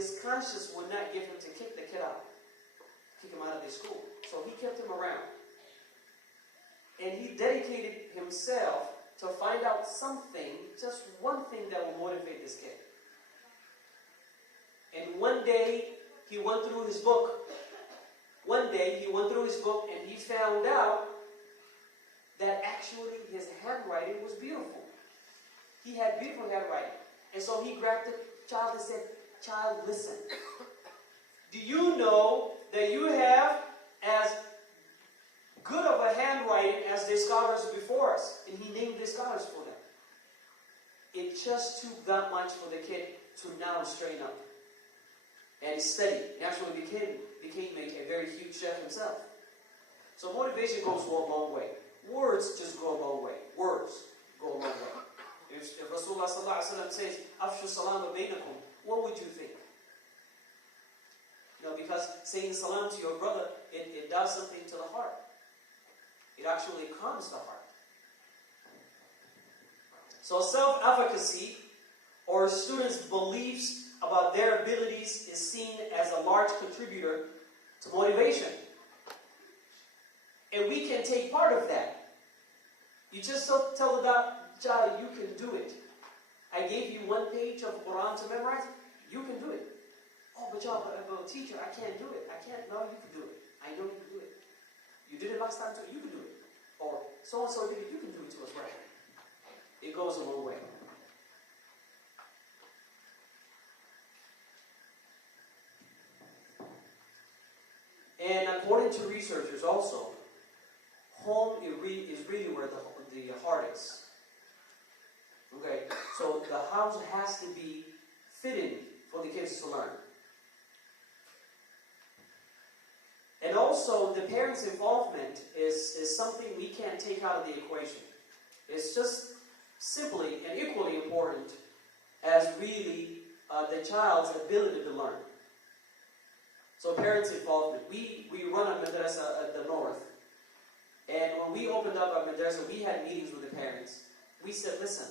his conscience would not give him to kick the kid out, kick him out of the school. So he kept him around. And he dedicated himself to find out something, just one thing that will motivate this kid. And one day, he went through his book. One day, he went through his book and he found out that actually his handwriting was beautiful. He had beautiful handwriting. And so he grabbed the child and said, "Child, listen. Do you know that you have as good of a handwriting as the scholars before us?" And he named the scholars for them. It just took that much for the kid to now straighten up. And he studied. Naturally became a very huge chef himself. So motivation goes a long way. Words just go a long way. Words go a long way. If Rasulullah sallallahu alaihi wasallam says, "Afshu salama bainakum," what would you think? Because saying salam to your brother, it does something to the heart. It actually calms the heart. So self-efficacy, or students' beliefs about their abilities, is seen as a large contributor to motivation. And we can take part of that. You just tell the child, "You can do it. I gave you one page of Quran to memorize. You can do it." "Oh, but y'all, but teacher, I can't do it. I can't." "No, you can do it. I know you can do it. You did it last time too. You can do it." Or so-and-so did it. You can do it too as well. It goes a long way. And according to researchers also, home is really where the heart is. Okay, so the house has to be fitting for the kids to learn. And also, the parents' involvement is something we can't take out of the equation. It's just simply and equally important as really the child's ability to learn. So parents' involvement. We run a madrasa at the north. And when we opened up our madrasa, we had meetings with the parents. We said, "Listen,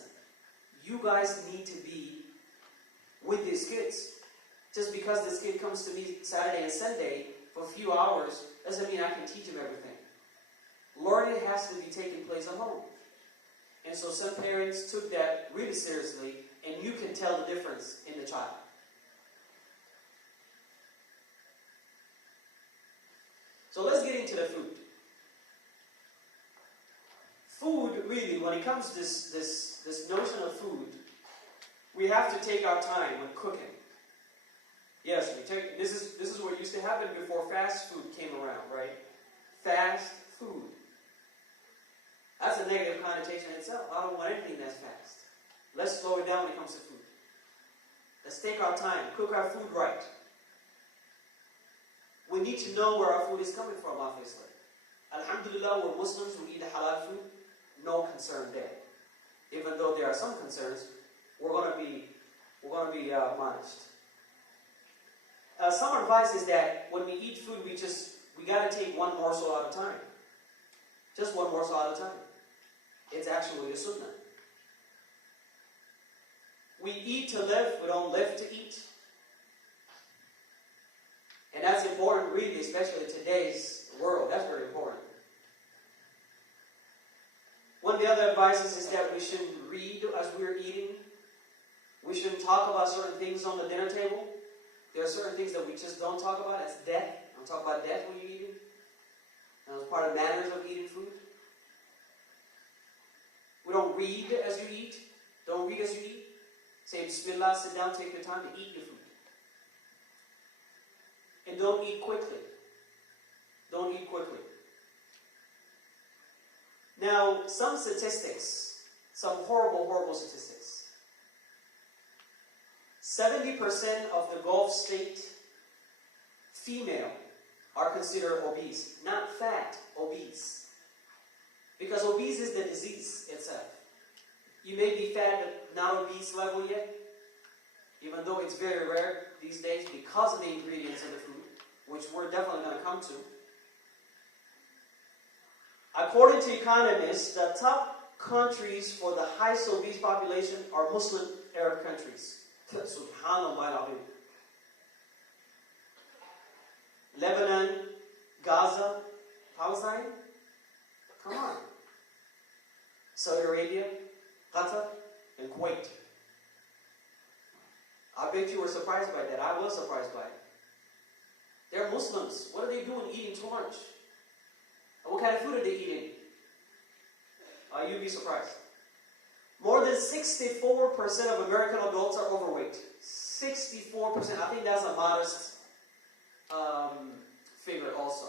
you guys need to be with these kids. Just because this kid comes to me Saturday and Sunday for a few hours doesn't mean I can teach him everything. Learning has to be taking place at home." And so some parents took that really seriously, and you can tell the difference in the child. So let's get into the food. Food, really, when it comes to this notion of food, we have to take our time when cooking. Yes, this is what used to happen before fast food came around, right? Fast food. That's a negative connotation itself. I don't want anything that's fast. Let's slow it down when it comes to food. Let's take our time, cook our food right. We need to know where our food is coming from, obviously. Alhamdulillah, we're Muslims, we eat halal food. No concern there. Even though there are some concerns, we're going to be modest. Some advice is that when we eat food, we got to take one morsel at a time. Just one morsel at a time. It's actually a sunnah. We eat to live, we don't live to eat. And that's important, really, especially in today's world. That's very important. One of the other advices is that we shouldn't read as we're eating. We shouldn't talk about certain things on the dinner table. There are certain things that we just don't talk about. That's death. Don't talk about death when you're eating. That's part of manners of eating food. We don't read as you eat. Don't read as you eat. Say Bismillah, sit down, take your time to eat your food. And don't eat quickly. Don't eat quickly. Now, some statistics, some horrible statistics. 70% of the Gulf state female are considered obese. Not fat, obese. Because obese is the disease itself. You may be fat but not obese level yet, even though it's very rare these days because of the ingredients in the food, which we're definitely going to come to. According to economists, the top countries for the highest obese population are Muslim Arab countries. Subhanallah. Lebanon, Gaza, Palestine? Come on. Saudi Arabia, Qatar, and Kuwait. I bet you were surprised by that. I was surprised by it. They're Muslims. What are they doing eating too much? And what kind of food are they eating? You'd be surprised. More than 64% of American adults are overweight. 64%. I think that's a modest figure also.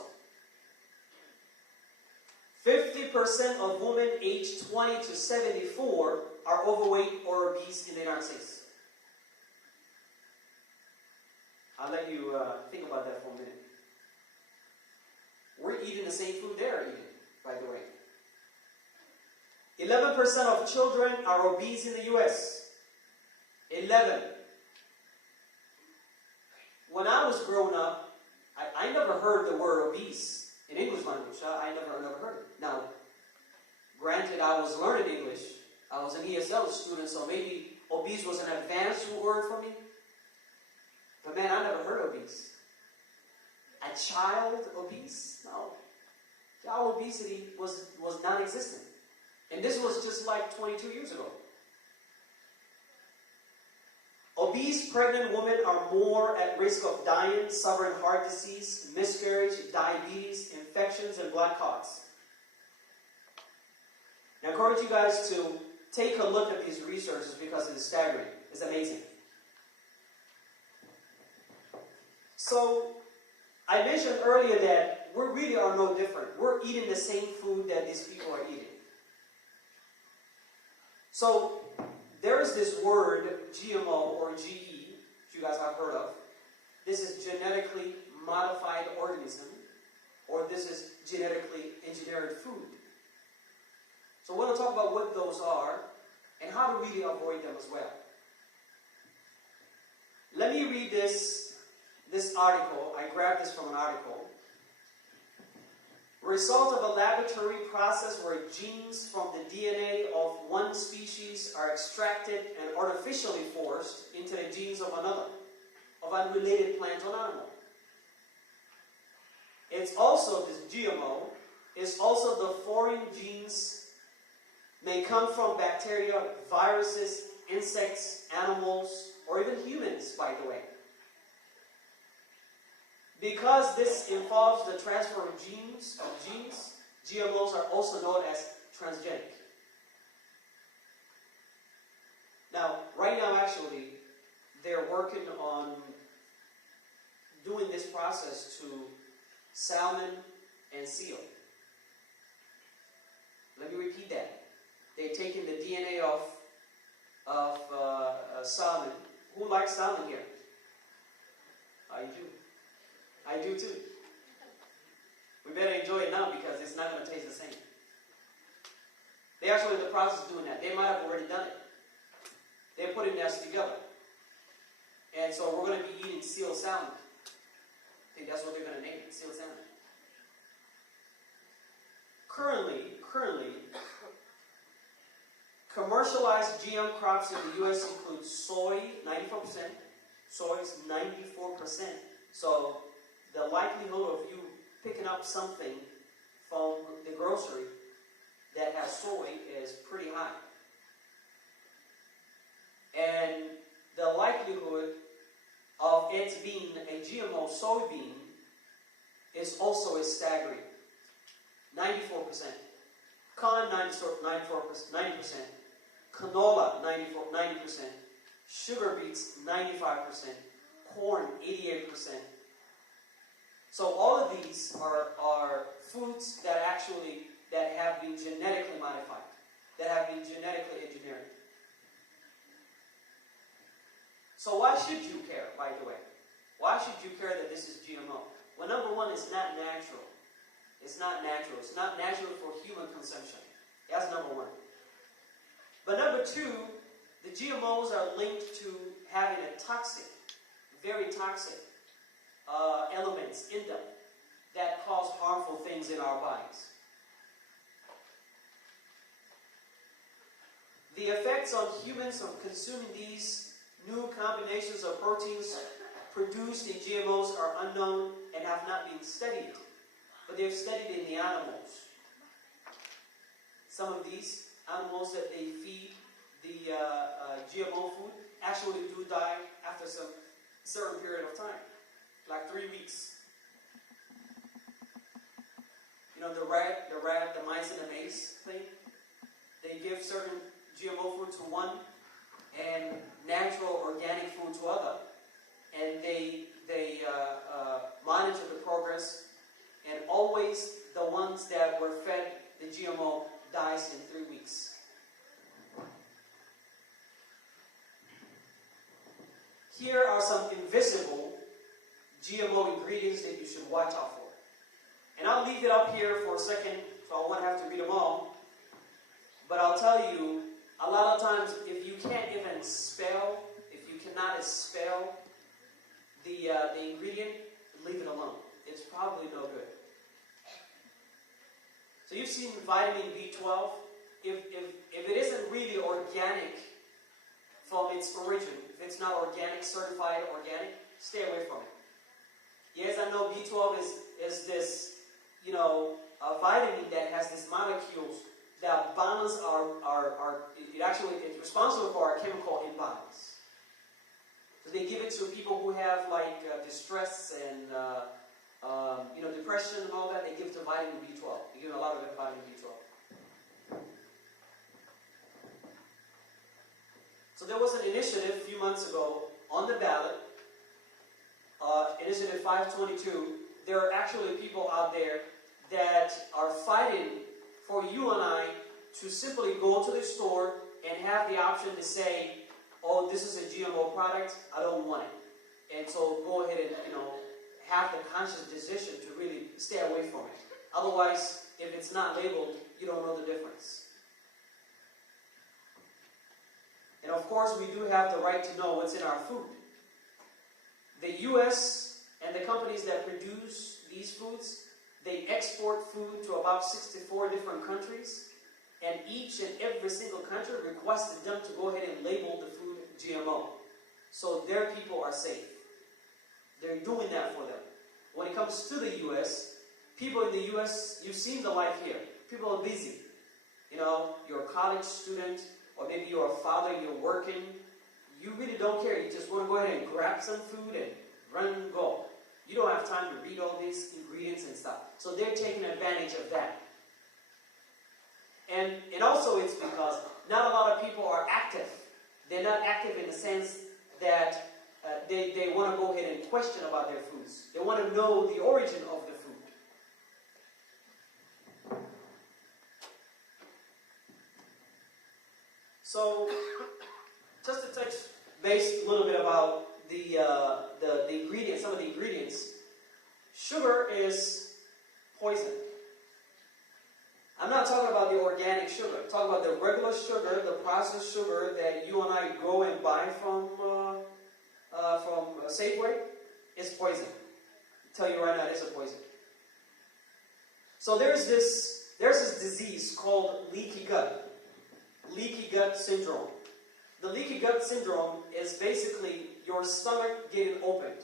50% of women aged 20 to 74 are overweight or obese in the United States. I'll let you think about that for a minute. We're eating the same food they're eating, by the way. 11% of children are obese in the U.S. 11. When I was growing up, I never heard the word obese in English language. I never heard it. Now, granted, I was learning English. I was an ESL student, so maybe obese was an advanced word for me. But man, I never heard obese. A child obese? No. Child obesity was non-existent. And this was just like 22 years ago. Obese pregnant women are more at risk of dying, suffering heart disease, miscarriage, diabetes, infections, and blood clots. Now I encourage you guys to take a look at these researches because it is staggering. It's amazing. So, I mentioned earlier that we really are no different. We're eating the same food that these people are eating. So, there is this word, GMO or GE, which you guys have heard of. This is genetically modified organism, or this is genetically engineered food. So, we're going to talk about what those are and how to really avoid them as well. Let me read this article. I grabbed this from an article. Result of a laboratory process where genes from the DNA of one species are extracted and artificially forced into the genes of another, of unrelated plant or animal. It's also, this GMO, is also the foreign genes may come from bacteria, viruses, insects, animals, or even humans, by the way. Because this involves the transfer of genes, GMOs are also known as transgenic. Now, right now actually, they're working on doing this process to salmon and seal. Let me repeat that. They're taking the DNA of salmon. Who likes salmon here? I do. I do too. We better enjoy it now because it's not going to taste the same. They're actually in the process of doing that. They might have already done it. They're putting this together. And so we're going to be eating seal salmon. I think that's what they're going to name it, seal salmon. Currently, commercialized GM crops in the U.S. include soy, 94%. Soy is 94%. So the likelihood of you picking up something from the grocery that has soy is pretty high. And the likelihood of it being a GMO soybean is also staggering. 94%. Corn, 90%. Canola, 90%. Sugar beets, 95%. Corn, 88%. So all of these are foods that have been genetically modified, that have been genetically engineered. So why should you care, by the way? Why should you care that this is GMO? Well, number one, it's not natural. It's not natural. It's not natural for human consumption. That's number one. But number two, the GMOs are linked to having a toxic, very toxic elements in them that cause harmful things in our bodies. The effects on humans of consuming these new combinations of proteins produced in GMOs are unknown, and have not been studied, but they've studied in the animals. Some of these animals that they feed the GMO food actually do die after some certain period of time, like 3 weeks. You know, the rat, the mice, and the maze thing. They give certain GMO food to one and natural organic food to other, and they monitor the progress, and always the ones that were fed the GMO dies in 3 weeks. Here are some invisible GMO ingredients that you should watch out for. And I'll leave it up here for a second, so I won't have to read them all. But I'll tell you, a lot of times, if you can't even spell, if you cannot spell the ingredient, leave it alone. It's probably no good. So you've seen vitamin B12. If it isn't really organic from its origin, if it's not organic, certified organic, stay away from it. Yes, I know B12 is this, you know, a vitamin that has these molecules that balance it's responsible for our chemical imbalance. So they give it to people who have like distress and depression and all that. They give it to vitamin B12. They give a lot of it vitamin B12. So there was an initiative a few months ago on the ballot, Initiative 522. There are actually people out there that are fighting for you and I to simply go to the store and have the option to say, oh, this is a GMO product, I don't want it. And so go ahead and, have the conscious decision to really stay away from it. Otherwise, if it's not labeled, you don't know the difference. And of course, we do have the right to know what's in our food. The U.S. and the companies that produce these foods, they export food to about 64 different countries, and each and every single country requested them to go ahead and label the food GMO. So their people are safe. They're doing that for them. When it comes to the U.S., people in the U.S., you've seen the life here. People are busy. You're a college student, or maybe you're a father, you're working. You really don't care. You just want to go ahead and grab some food and run and go. You don't have time to read all these ingredients and stuff. So they're taking advantage of that. And also it's because not a lot of people are active. They're not active in the sense that they want to go ahead and question about their foods. They want to know the origin of the food. So, just to touch base a little bit about the ingredients, some of the ingredients. Sugar is poison. I'm not talking about the organic sugar. I'm talking about the regular sugar, the processed sugar that you and I go and buy from Safeway. It's poison. I tell you right now, it's a poison. So there's this disease called leaky gut syndrome. The leaky gut syndrome is basically your stomach getting opened,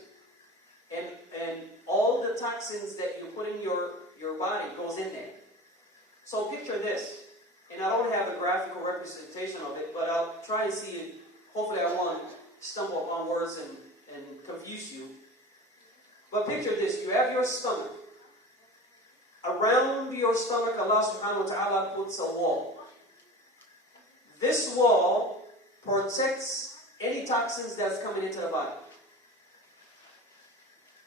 and all the toxins that you put in your body goes in there. So picture this, and I don't have a graphical representation of it, but I'll try and see it. Hopefully I won't stumble upon words and confuse you. But picture this, you have your stomach. Around your stomach, Allah subhanahu wa ta'ala puts a wall. This wall protects any toxins that's coming into the body.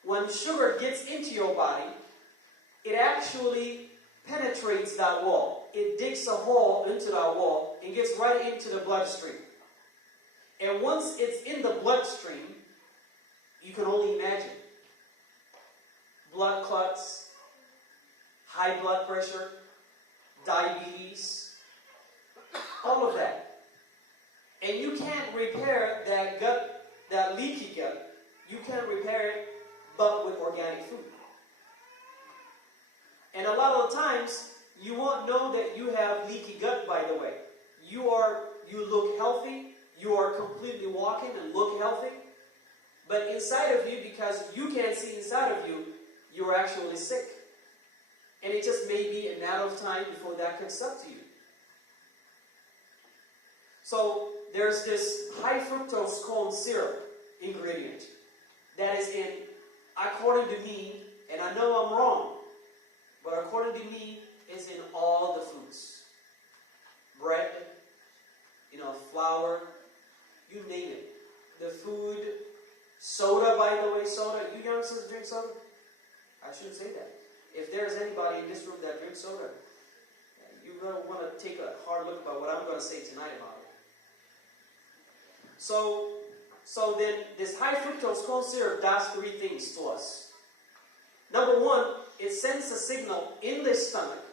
When sugar gets into your body, it actually penetrates that wall. It digs a hole into that wall and gets right into the bloodstream. And once it's in the bloodstream, you can only imagine blood clots, high blood pressure, diabetes, all of that. And you can't repair that gut, that leaky gut. You can't repair it but with organic food. And a lot of the times, you won't know that you have leaky gut, by the way. You look healthy, you are completely walking and look healthy, but inside of you, because you can't see inside of you, you're actually sick. And it just may be a matter of time before that catches up to you. So there's this high fructose corn syrup ingredient that is in, according to me, and I know I'm wrong, but according to me, it's in all the foods. Bread, flour, you name it. The food, soda, by the way, soda. You youngsters drink soda? I shouldn't say that. If there's anybody in this room that drinks soda, you're going to want to take a hard look about what I'm going to say tonight about it. So then this high fructose corn syrup does three things to us. Number one, it sends a signal in the stomach.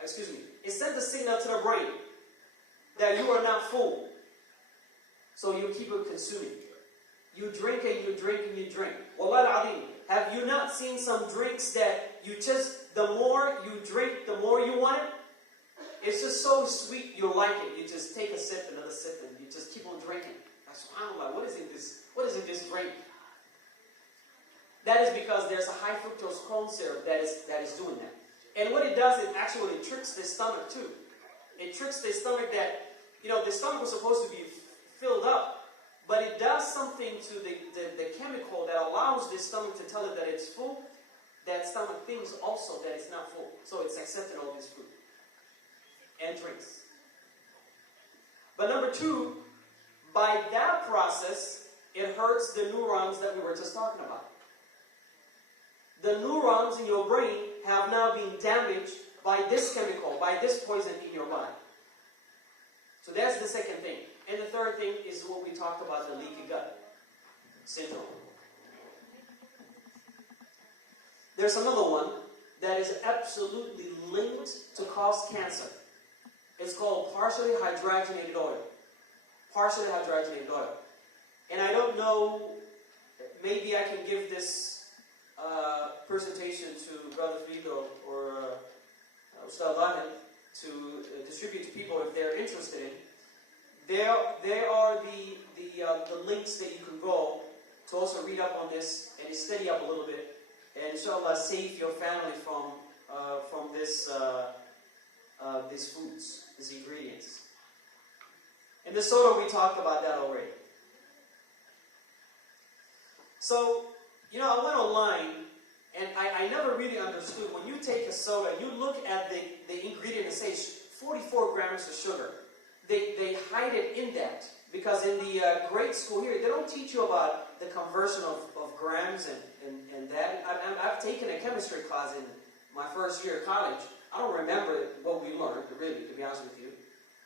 It sends a signal to the brain that you are not full. So you keep on consuming. You drink and you drink and you drink. Wallah al-Azim, have you not seen some drinks that you just, the more you drink, the more you want it? It's just so sweet, you like it. You just take a sip, another sip, and you just keep on drinking. SubhanAllah, what is it this drink? That is because there's a high fructose corn syrup that is doing that. And what it does, it actually tricks the stomach too. It tricks the stomach that, the stomach was supposed to be filled up, but it does something to the chemical that allows the stomach to tell it that it's full. That stomach thinks also that it's not full. So it's accepting all this food and drinks. But number two, by that process, it hurts the neurons that we were just talking about. The neurons in your brain have now been damaged by this chemical, by this poison in your body. So that's the second thing. And the third thing is what we talked about, the leaky gut syndrome. There's another one that is absolutely linked to cause cancer. It's called partially hydrogenated oil. Partially hydrogenated oil. And I don't know, maybe I can give this presentation to Brother Frido or Ustad Lahan to distribute to people if they're interested in. There are the links that you can go to also read up on this and study up a little bit, and inshallah save your family from these foods, these ingredients. In the soda, we talked about that already. So, I went online, and I never really understood, when you take a soda, you look at the ingredient and say 44 grams of sugar. They hide it in that, because in the grade school here, they don't teach you about the conversion of grams and that. I've taken a chemistry class in my first year of college. I don't remember what we learned, really, to be honest with you.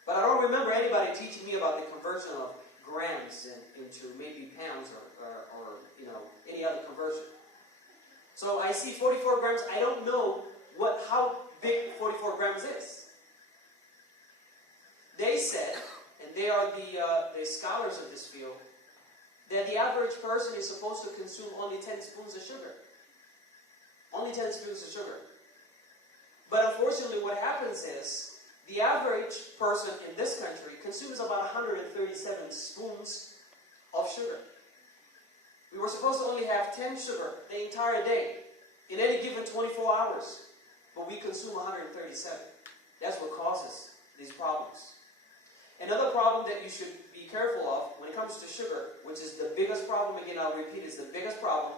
But I don't remember anybody teaching me about the conversion of grams into maybe pounds or any other conversion. So I see 44 grams. I don't know how big 44 grams is. They said, and they are the scholars of this field, that the average person is supposed to consume only 10 spoons of sugar. Only 10 spoons of sugar. But unfortunately, what happens is, the average person in this country consumes about 137 spoons of sugar. We were supposed to only have 10 sugar the entire day, in any given 24 hours. But we consume 137. That's what causes these problems. Another problem that you should be careful of when it comes to sugar, which is the biggest problem, again I'll repeat, is the biggest problem,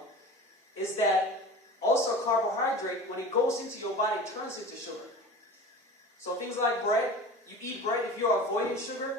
is that also carbohydrate, when it goes into your body, turns into sugar. So things like bread, you eat bread, if you're avoiding sugar,